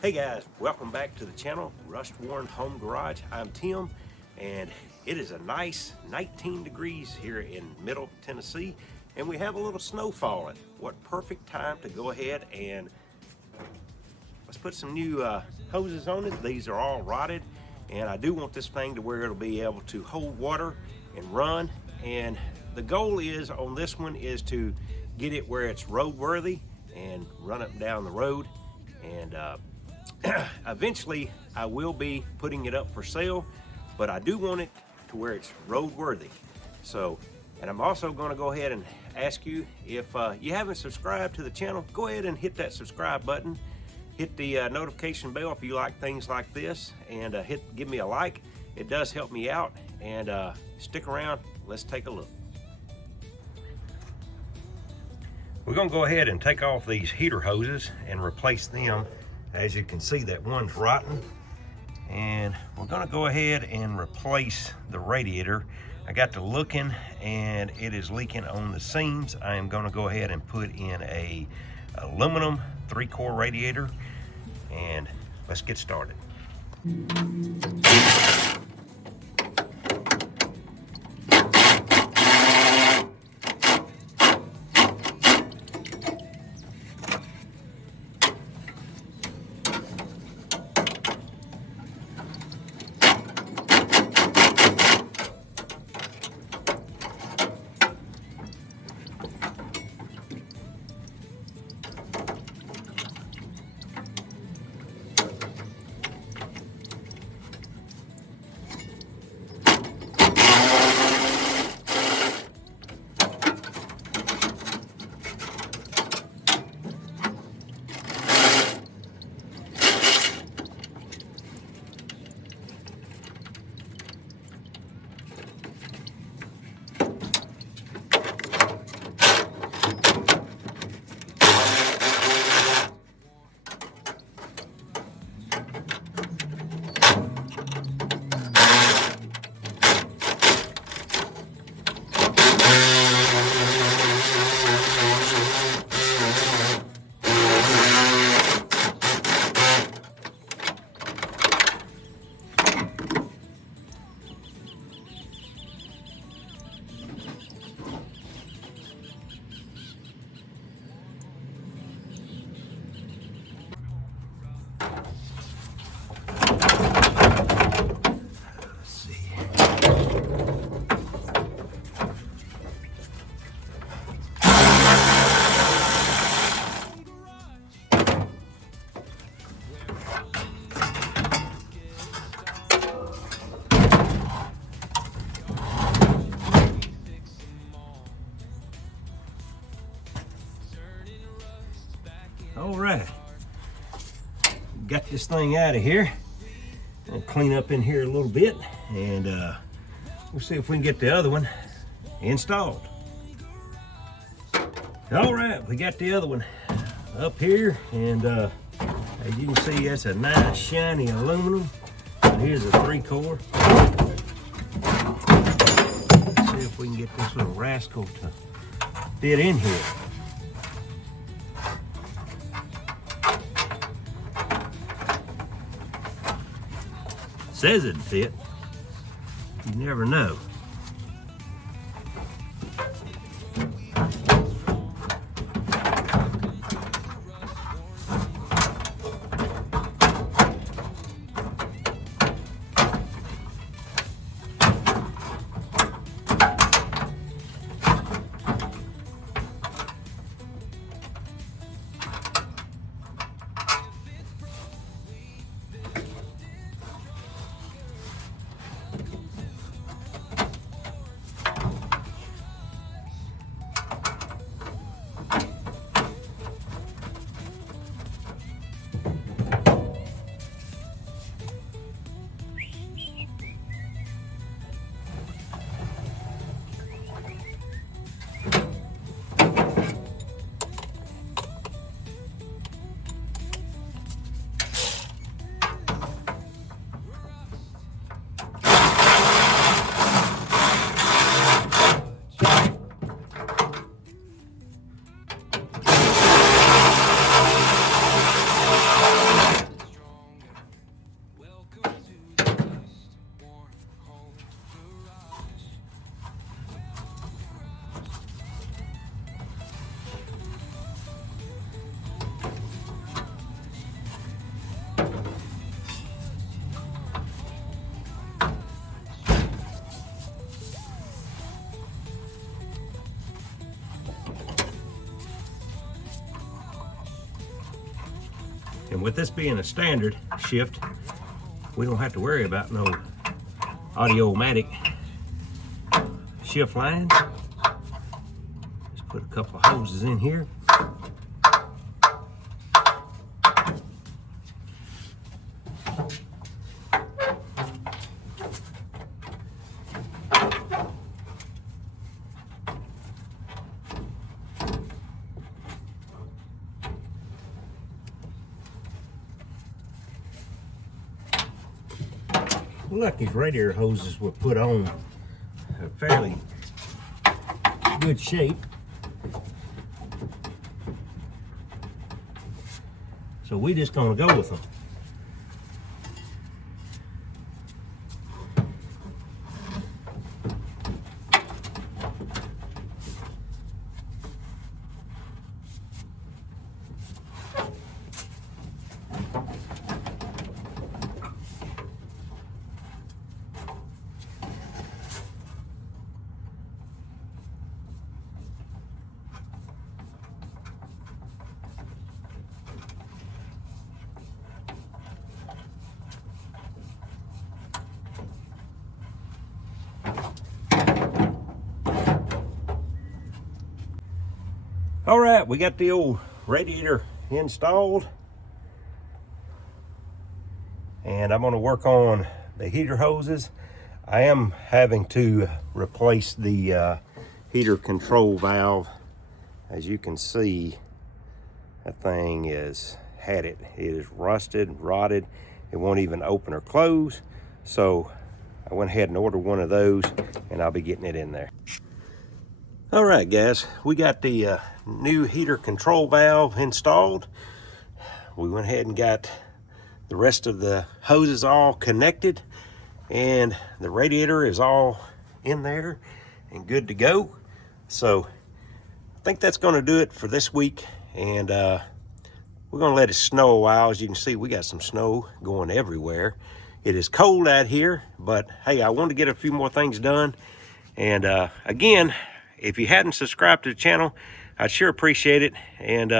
Hey guys, welcome back to the channel, Rust Worn Home Garage. I'm Tim, and it is a nice 19 degrees here in Middle Tennessee, and we have a little snow falling. What perfect time to go ahead and let's put some new hoses on it. These are all rotted, and I do want this thing to where it'll be able to hold water and run. And the goal is on this one is to get it where it's roadworthy and run up and down the road. And eventually I will be putting it up for sale, but I do want it to where it's roadworthy. So, and I'm also going to go ahead and ask you, if you haven't subscribed to the channel, go ahead and hit that subscribe button. Hit the notification bell if you like things like this, and give me a like. It does help me out. And stick around, let's take a look. We're going to go ahead and take off these heater hoses and replace them. As you can see, that one's rotten, and we're going to go ahead and replace the radiator. I got to looking, and it is leaking on the seams. I am going to go ahead and put in a aluminum 3-core radiator, and let's get started. All right, got this thing out of here. I'll clean up in here a little bit, and we'll see if we can get the other one installed. All right, we got the other one up here, and as you can see, that's a nice shiny aluminum. And here's a 3-core. Let's see if we can get this little rascal to fit in here. Says it'd fit. You never know. And with this being a standard shift, we don't have to worry about no Audiomatic shift lines. Just put a couple of hoses in here. Look like these radiator hoses were put on a fairly good shape. So we just gonna go with them. All right, we got the old radiator installed, and I'm going to work on the heater hoses. I am having to replace the heater control valve. As you can see, that thing is had it. It is rusted, rotted. It won't even open or close. So I went ahead and ordered one of those, and I'll be getting it in there. All right, guys, we got the new heater control valve installed. We went ahead and got the rest of the hoses all connected, and the radiator is all in there and good to go. So I think that's going to do it for this week, and we're going to let it snow a while. As you can see, we got some snow going everywhere. It is cold out here, but hey, I want to get a few more things done. And again, if you hadn't subscribed to the channel, I'd sure appreciate it. And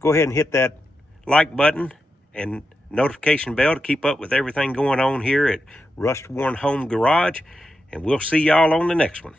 go ahead and hit that like button and notification bell to keep up with everything going on here at Rust Worn Home Garage. And we'll see y'all on the next one.